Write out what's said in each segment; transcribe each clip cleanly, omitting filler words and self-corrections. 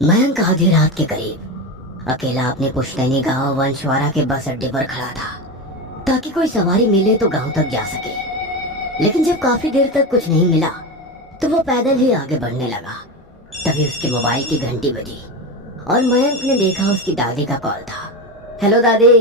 मयंक आधी रात के करीब अकेला अपने पुश्तैनी गांव वंशवाड़ा के बस अड्डे पर खड़ा था ताकि कोई सवारी मिले तो गांव तक जा सके। लेकिन जब काफी देर तक कुछ नहीं मिला तो वो पैदल ही आगे बढ़ने लगा। तभी उसके मोबाइल की घंटी बजी और मयंक ने देखा उसकी दादी का कॉल था। हेलो दादी।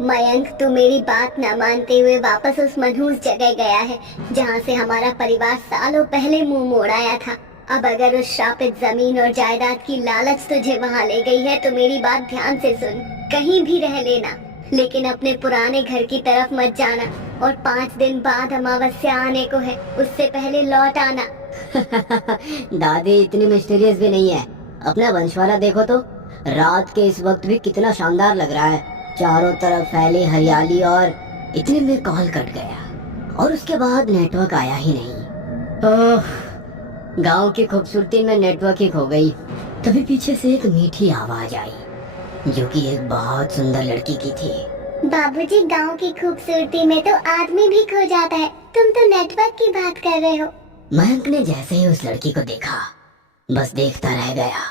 मयंक, तू मेरी बात न मानते हुए वापस उस मनहूस जगह गया है जहाँ से हमारा परिवार सालों पहले मुंह मोड़ आया था। अब अगर उस शापित जमीन और जायदाद की लालच तुझे वहाँ ले गई है तो मेरी बात ध्यान से सुन। कहीं भी रह लेना, लेकिन अपने पुराने घर की तरफ मत जाना। और 5 दिन बाद अमावस्या आने को है, उससे पहले लौट आना। दादी इतनी मिस्टीरियस भी नहीं है। अपना वंशवाड़ा देखो तो, रात के इस वक्त भी कितना शानदार लग रहा है। चारों तरफ फैली हरियाली। और इतने में कॉल कट गया और उसके बाद नेटवर्क आया ही नहीं। गांव की खूबसूरती में नेटवर्क ही खो गई। तभी पीछे से एक मीठी आवाज आई जो कि एक बहुत सुंदर लड़की की थी। बाबूजी, गांव की खूबसूरती में तो आदमी भी खो जाता है, तुम तो नेटवर्क की बात कर रहे हो। मयंक ने जैसे ही उस लड़की को देखा बस देखता रह गया।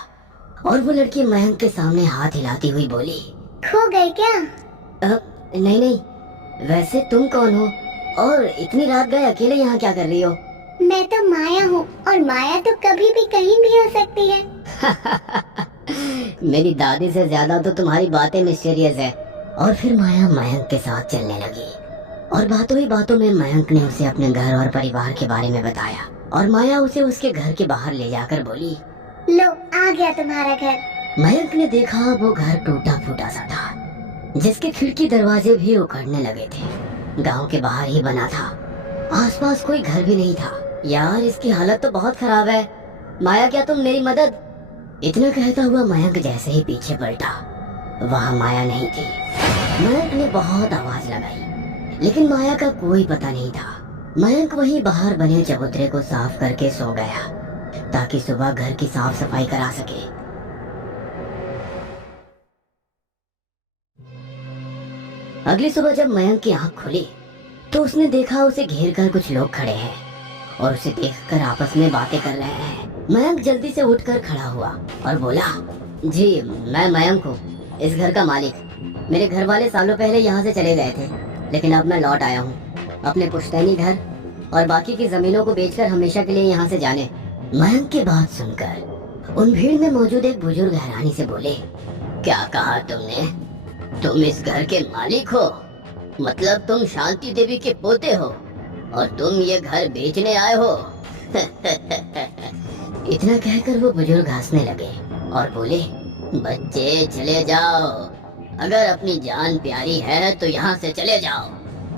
और वो लड़की मयंक के सामने हाथ हिलाती हुई बोली, खो गए क्या? नहीं नहीं, वैसे तुम कौन हो और इतनी रात गए अकेले यहाँ क्या कर रही हो? मैं तो माया हूँ और माया तो कभी भी कहीं भी हो सकती है। मेरी दादी से ज्यादा तो तुम्हारी बातें मिस्टीरियस है। और फिर माया मयंक के साथ चलने लगी और बातों ही बातों में मयंक ने उसे अपने घर और परिवार के बारे में बताया। और माया उसे उसके घर के बाहर ले जाकर बोली, लो, आ गया तुम्हारा घर। मयंक ने देखा वो घर टूटा फूटा सा था जिसके खिड़की दरवाजे भी उखड़ने लगे थे। गांव के बाहर ही बना था, आसपास कोई घर भी नहीं था। यार, इसकी हालत तो बहुत खराब है। माया, क्या तुम मेरी मदद? इतना कहता हुआ मयंक जैसे ही पीछे पलटा, वहाँ माया नहीं थी। मयंक ने बहुत आवाज लगाई लेकिन माया का कोई पता नहीं था। मयंक वहीं बाहर बने चबूतरे को साफ करके सो गया ताकि सुबह घर की साफ सफाई करा सके। अगली सुबह जब मयंक की आंख खुली तो उसने देखा उसे घेर कर कुछ लोग खड़े हैं और उसे देखकर आपस में बातें कर रहे हैं। मयंक जल्दी से उठकर खड़ा हुआ और बोला, जी मैं मयंक हूँ, इस घर का मालिक। मेरे घर वाले सालों पहले यहाँ से चले गए थे लेकिन अब मैं लौट आया हूँ अपने पुश्तैनी घर और बाकी की जमीनों को बेचकर हमेशा के लिए यहाँ से जाने। मयंक की बात सुनकर उन भीड़ में मौजूद एक बुजुर्ग हैरानी से बोले, क्या कहा तुमने? तुम इस घर के मालिक हो? मतलब तुम शांति देवी के पोते हो और तुम ये घर बेचने आए हो? इतना कहकर वो बुजुर्ग हंसने लगे और बोले, बच्चे चले जाओ, अगर अपनी जान प्यारी है तो यहाँ से चले जाओ।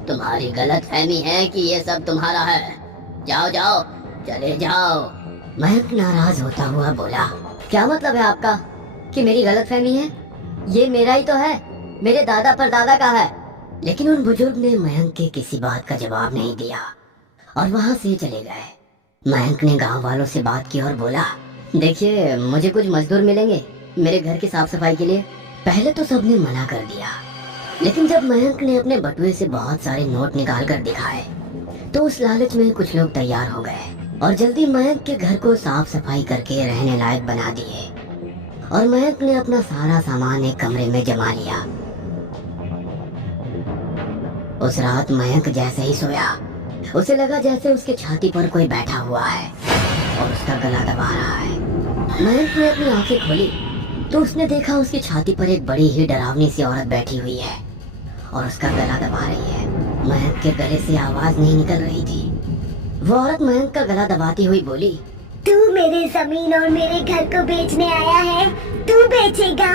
तुम्हारी गलत फहमी है कि ये सब तुम्हारा है। जाओ जाओ, चले जाओ। मयंक नाराज होता हुआ बोला, क्या मतलब है आपका कि मेरी गलत फहमी है? ये मेरा ही तो है, मेरे दादा परदादा का है। लेकिन उन बुजुर्ग ने मयंक के किसी बात का जवाब नहीं दिया और वहां से चले गए। मयंक ने गांव वालों से बात की और बोला, देखिए मुझे कुछ मजदूर मिलेंगे मेरे घर की साफ सफाई के लिए। पहले तो सबने मना कर दिया लेकिन जब मयंक ने अपने बटुए से बहुत सारे नोट निकाल कर दिखाए तो उस लालच में कुछ लोग तैयार हो गए और जल्दी मयंक के घर को साफ सफाई करके रहने लायक बना दिए। और मयंक ने अपना सारा सामान एक कमरे में जमा लिया। उस रात मयंक जैसे ही सोया उसे लगा जैसे उसके छाती पर कोई बैठा हुआ है और उसका गला दबा रहा है। मयंक ने अपनी आंखें खोली तो उसने देखा उसकी छाती पर एक बड़ी ही डरावनी सी औरत बैठी हुई है और उसका गला दबा रही है। मयंक के गले से आवाज नहीं निकल रही थी। वो औरत मयंक का गला दबाती हुई बोली, तू मेरे जमीन और मेरे घर को बेचने आया है? तू बेचेगा?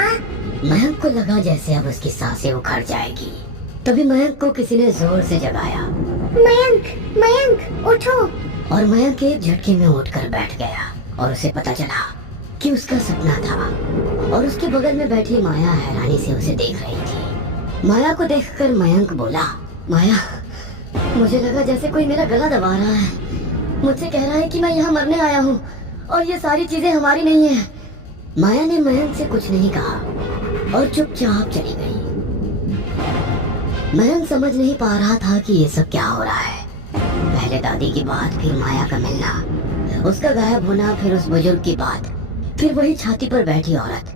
मयंक को लगा जैसे अब उसकी सांसें उखड़ जाएगी। तभी मयंक को किसी ने जोर से जगाया, मयंक, मयंक उठो। और मयंक एक झटके में उठकर बैठ गया और उसे पता चला कि उसका सपना था। और उसके बगल में बैठी माया हैरानी से उसे देख रही थी। माया को देखकर मयंक बोला, माया, मुझे लगा जैसे कोई मेरा गला दबा रहा है। मुझसे कह रहा है कि मैं यहाँ मरने आया हूँ और ये सारी चीजें हमारी नहीं है। माया ने मयंक से कुछ नहीं कहा और चुपचाप चली गई। मयंक समझ नहीं पा रहा था कि ये सब क्या हो रहा है। पहले दादी की बात, फिर माया का मिलना, उसका गायब होना, फिर उस बुजुर्ग की बात, फिर वही छाती पर बैठी औरत,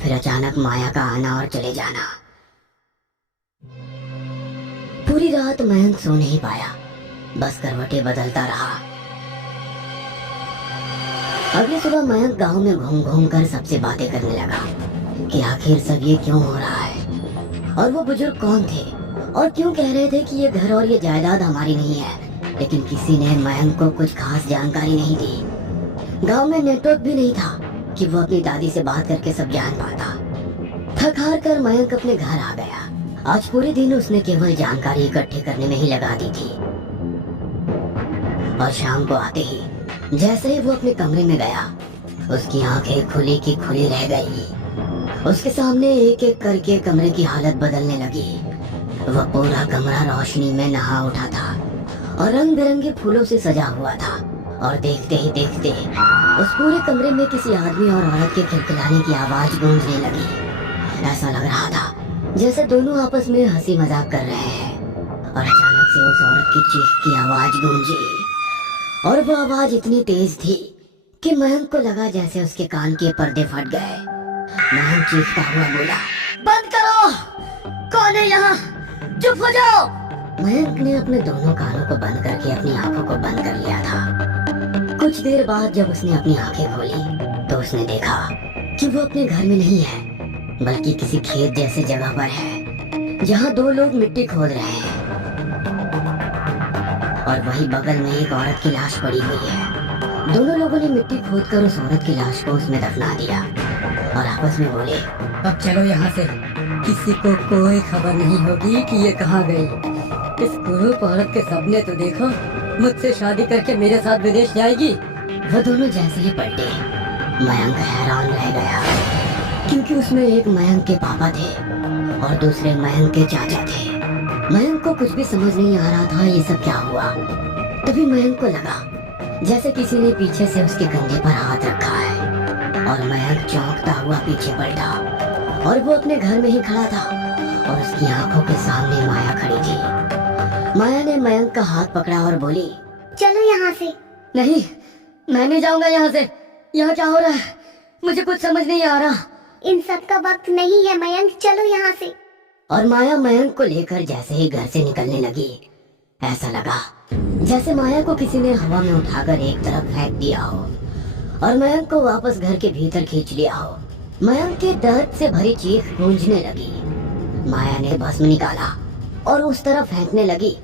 फिर अचानक माया का आना और चले जाना। पूरी रात मयंक सो नहीं पाया, बस करवटें बदलता रहा। अगली सुबह मयंक गांव में घूम घूम कर सबसे बातें करने लगा कि आखिर सब ये क्यों हो रहा है, और वो बुजुर्ग कौन थे और क्यों कह रहे थे कि ये घर और ये जायदाद हमारी नहीं है। लेकिन किसी ने मयंक को कुछ खास जानकारी नहीं दी। गांव में नेटवर्क भी नहीं था कि वो अपनी दादी से बात करके सब जान पाता। थक हार कर मयंक अपने घर आ गया। आज पूरे दिन उसने केवल जानकारी इकट्ठी करने में ही लगा दी थी। और शाम को आते ही जैसे ही वो अपने कमरे में गया, उसकी आंखें खुली की खुली रह गई। उसके सामने एक एक करके कमरे की हालत बदलने लगी। वह पूरा कमरा रोशनी में नहा उठा था और रंग बिरंगे फूलों से सजा हुआ था। और देखते ही देखते उस पूरे कमरे में किसी आदमी और औरत के खिलखिलाने की आवाज गूंजने लगी। ऐसा लग रहा था जैसे दोनों आपस में हंसी मजाक कर रहे हैं। और अचानक से उस औरत की चीख की आवाज गूंजी, और वो आवाज इतनी तेज थी कि मयंक को लगा जैसे उसके कान के पर्दे फट गए। मयंक चीखता हुआ बोला, बंद करो, कौन है यहाँ, चुप हो जाओ। मयंक ने अपने दोनों कानों को बंद करके अपनी आंखों को बंद कर लिया था। कुछ देर बाद जब उसने अपनी आंखें खोली तो उसने देखा कि वो अपने घर में नहीं है, बल्कि किसी खेत जैसे जगह पर है जहाँ दो लोग मिट्टी खोद रहे हैं। और वही बगल में एक औरत की लाश पड़ी हुई है। दोनों लोगों ने मिट्टी खोदकर उस औरत की लाश को उसमें दफना दिया और आपस में बोले, अब चलो यहाँ से, किसी को कोई खबर नहीं होगी कि ये कहाँ गई। इस कुरूप औरत के सपने तो देखो, मुझसे शादी करके मेरे साथ विदेश जाएगी। वो दोनों जैसे ही पलटे, मयंक हैरान रह गया, क्योंकि उसमें एक मयंक के पापा थे और दूसरे मयंक के चाचा थे। मयंक को कुछ भी समझ नहीं आ रहा था ये सब क्या हुआ। तभी मयंक को लगा जैसे किसी ने पीछे से उसके कंधे पर हाथ रखा है, और मयंक चौंकता हुआ पीछे पलटा और वो अपने घर में ही खड़ा था और उसकी आंखों के सामने माया खड़ी थी। माया ने मयंक का हाथ पकड़ा और बोली, चलो यहाँ से। नहीं, मैं नहीं जाऊंगा यहाँ से। यहाँ क्या हो रहा है, मुझे कुछ समझ नहीं आ रहा। इन सब का वक्त नहीं है मयंक, चलो यहाँ से। और माया मयंक को लेकर जैसे ही घर से निकलने लगी, ऐसा लगा जैसे माया को किसी ने हवा में उठाकर एक तरफ फेंक दिया हो और मयंक को वापस घर के भीतर खींच लिया हो। मयंक के दर्द से भरी चीख गूंजने लगी। माया ने भस्म निकाला और उस तरफ फेंकने लगी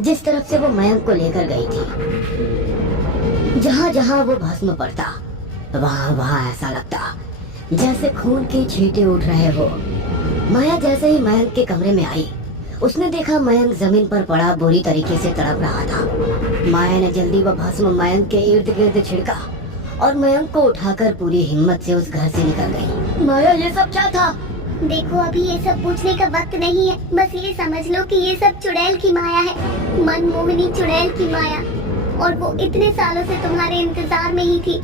जिस तरफ से वो मयंक को लेकर गई थी। जहाँ जहाँ वो भस्म पड़ता, वहाँ वहाँ ऐसा लगता जैसे खून के छींटे उठ रहे हो। माया जैसे ही मयंक के कमरे में आई, उसने देखा मयंक जमीन पर पड़ा बुरी तरीके से तड़प रहा था। माया ने जल्दी वह भस्म मयंक के इर्द गिर्द छिड़का और मयंक को उठाकर पूरी हिम्मत से उस घर से निकल गई। माया, ये सब क्या था? देखो, अभी ये सब पूछने का वक्त नहीं है। बस ये समझ लो कि ये सब चुड़ैल की माया है, मनमोहनी चुड़ैल की माया। और वो इतने सालों से तुम्हारे इंतजार में ही थी।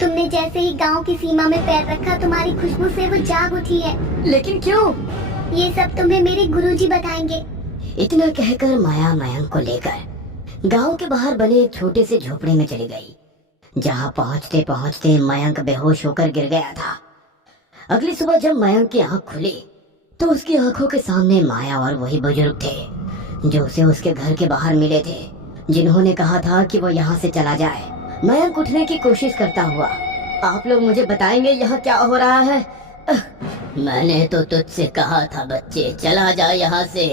तुमने जैसे ही गांव की सीमा में पैर रखा, तुम्हारी खुशबू से वो जाग उठी है। लेकिन क्यों? ये सब तुम्हें मेरे गुरुजी बताएंगे। इतना कहकर माया मयंक को लेकर गांव के बाहर बने एक छोटे से झोपड़े में चली गई, जहां पहुंचते पहुंचते मयंक बेहोश होकर गिर गया था। अगली सुबह जब मयंक की आंख खुली तो उसकी आंखों के सामने माया और वही बुजुर्ग थे जो उसे उसके घर के बाहर मिले थे, जिन्होंने कहा था कि वो यहाँ से चला जाए। मयंक उठने की कोशिश करता हुआ, आप लोग मुझे बताएंगे यहाँ क्या हो रहा है? मैंने तो तुझसे कहा था बच्चे, चला जा यहाँ से।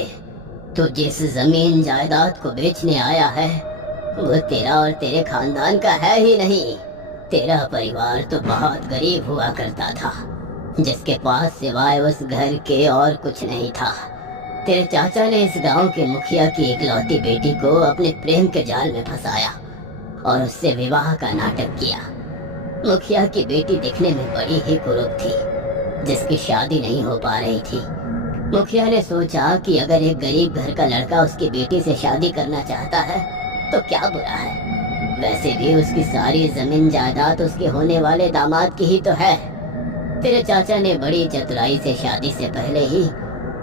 तो जिस जमीन जायदाद को बेचने आया है वो तेरा और तेरे खानदान का है ही नहीं। तेरा परिवार तो बहुत गरीब हुआ करता था, जिसके पास सिवाय उस घर के और कुछ नहीं था। तेरे चाचा ने इस गांव के मुखिया की इकलौती बेटी को अपने प्रेम के जाल में फंसाया और उससे विवाह का नाटक किया। मुखिया की बेटी दिखने में बड़ी ही कुरूप थी, जिसकी शादी नहीं हो पा रही थी। मुखिया ने सोचा कि अगर एक गरीब घर का लड़का उसकी बेटी से शादी करना चाहता है तो क्या बुरा है। वैसे भी उसकी सारी जमीन जायदाद उसके होने वाले दामाद की ही तो है। तेरे चाचा ने बड़ी चतुराई से शादी से पहले ही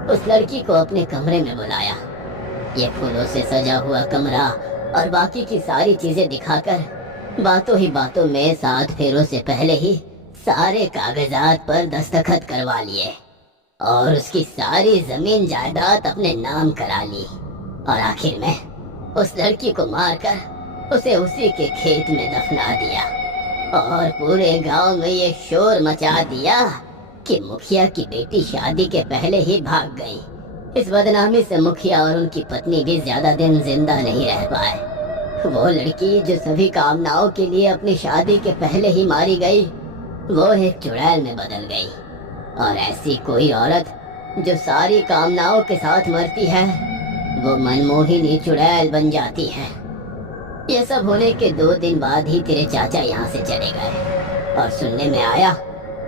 उस लड़की को अपने कमरे में बुलाया। ये फूलों से सजा हुआ कमरा और बाकी की सारी चीजें दिखाकर बातों ही बातों में 7 फेरों से पहले ही सारे कागजात पर दस्तखत करवा लिए और उसकी सारी जमीन जायदाद अपने नाम करा ली और आखिर में उस लड़की को मारकर उसे उसी के खेत में दफना दिया और पूरे गांव में ये शोर मचा दिया कि मुखिया की बेटी शादी के पहले ही भाग गई। इस बदनामी से मुखिया और उनकी पत्नी भी ज्यादा दिन जिंदा नहीं रह पाए। वो लड़की जो सभी कामनाओं के लिए अपनी शादी के पहले ही मारी गई, वो एक चुड़ैल में बदल गई। और ऐसी कोई औरत जो सारी कामनाओं के साथ मरती है, वो मनमोहिनी चुड़ैल बन जाती है। ये सब होने के 2 दिन बाद ही तेरे चाचा यहाँ से चले गए और सुनने में आया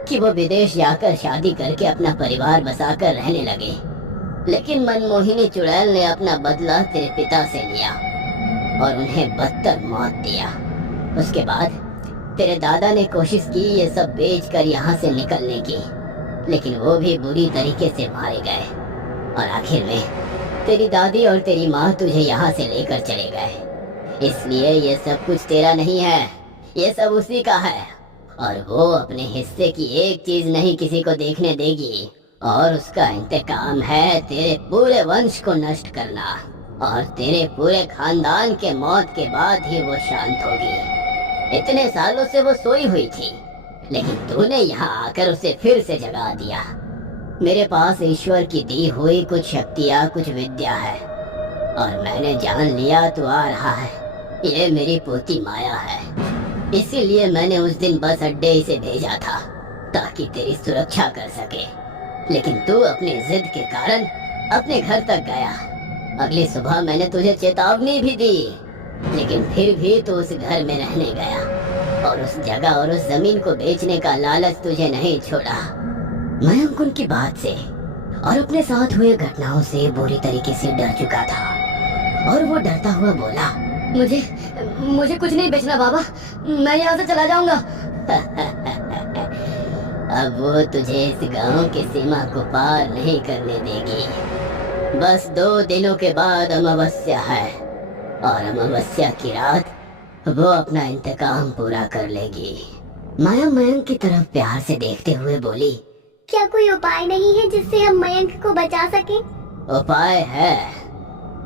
कि वो विदेश जाकर शादी करके अपना परिवार बसाकर रहने लगे। लेकिन मनमोहिनी चुड़ैल ने अपना बदला तेरे पिता से लिया और उन्हें बदतर मौत दिया। उसके बाद तेरे दादा ने कोशिश की ये सब बेचकर यहाँ से निकलने की, लेकिन वो भी बुरी तरीके से मारे गए और आखिर में तेरी दादी और तेरी माँ तुझे यहाँ से लेकर चले गए। इसलिए ये सब कुछ तेरा नहीं है, ये सब उसी का है और वो अपने हिस्से की एक चीज नहीं किसी को देखने देगी और उसका इंतकाम है तेरे पूरे वंश को नष्ट करना और तेरे पूरे खानदान के मौत के बाद ही वो शांत होगी। इतने सालों से वो सोई हुई थी, लेकिन तूने यहाँ आकर उसे फिर से जगा दिया। मेरे पास ईश्वर की दी हुई कुछ शक्तियाँ, कुछ विद्या है और मैंने जान लिया तू आ रहा है। ये मेरी पोती माया है, इसीलिए मैंने उस दिन बस अड्डे इसे भेजा था ताकि तेरी सुरक्षा कर सके। लेकिन तू अपनी जिद के कारण अपने घर तक गया। अगली सुबह मैंने तुझे चेतावनी भी दी, लेकिन फिर भी तू उस घर में रहने गया और उस जगह और उस जमीन को बेचने का लालच तुझे नहीं छोड़ा। मैं उनकी बात से और अपने साथ हुए घटनाओं से बुरी तरीके से डर चुका था और वो डरता हुआ बोला, मुझे कुछ नहीं बेचना बाबा, मैं यहाँ से चला जाऊंगा। अब वो तुझे इस गांव की सीमा को पार नहीं करने देगी। बस 2 दिनों के बाद अमावस्या है और अमावस्या की रात वो अपना इंतकाम पूरा कर लेगी। माया मयंक की तरफ प्यार से देखते हुए बोली, क्या कोई उपाय नहीं है जिससे हम मयंक को बचा सकें? उपाय है।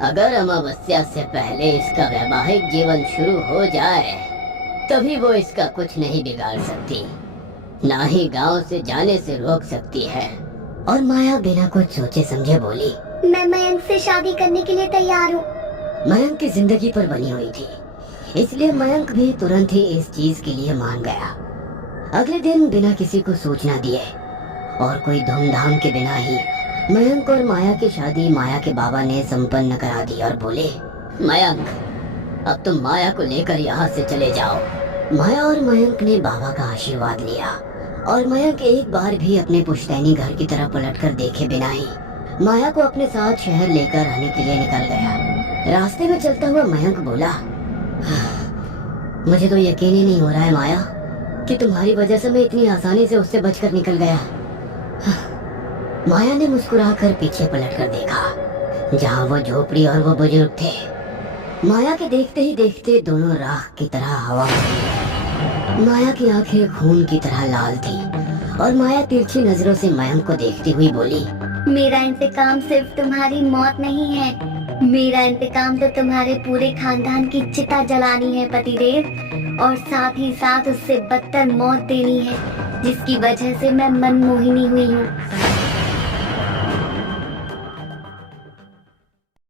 अगर अमावस्या से पहले इसका वैवाहिक जीवन शुरू हो जाए, तभी वो इसका कुछ नहीं बिगाड़ सकती, ना ही गांव से जाने से रोक सकती है। और माया बिना कुछ सोचे समझे बोली, मैं मयंक से शादी करने के लिए तैयार हूँ। मयंक की जिंदगी पर बनी हुई थी, इसलिए मयंक भी तुरंत ही इस चीज के लिए मान गया। अगले दिन बिना किसी को सूचना दिए और कोई धूमधाम के बिना ही मयंक और माया की शादी माया के बाबा ने संपन्न करा दी और बोले, मयंक अब तुम माया को लेकर यहाँ से चले जाओ। माया और मयंक ने बाबा का आशीर्वाद लिया और मयंक एक बार भी अपने पुश्तैनी घर की तरफ पलटकर देखे बिना ही माया को अपने साथ शहर लेकर आने के लिए निकल गया। रास्ते में चलता हुआ मयंक बोला, मुझे तो यकीन ही नहीं हो रहा है माया कि तुम्हारी वजह से मैं इतनी आसानी से उससे बचकर निकल गया। माया ने मुस्कुराकर पीछे पलटकर देखा जहाँ वो झोपड़ी और वो बुजुर्ग थे। माया के देखते ही देखते दोनों राख की तरह हवा में गिरे। माया की आंखें खून की तरह लाल थी और माया तिरछी नजरों से मयंक को देखती हुई बोली, मेरा इंतकाम सिर्फ तुम्हारी मौत नहीं है, मेरा इंतकाम तो तुम्हारे पूरे खानदान की चिता जलानी है पतिदेव, और साथ ही साथ उससे बदतर मौत देनी है जिसकी वजह से मैं मनमोहिनी हुई हूँ।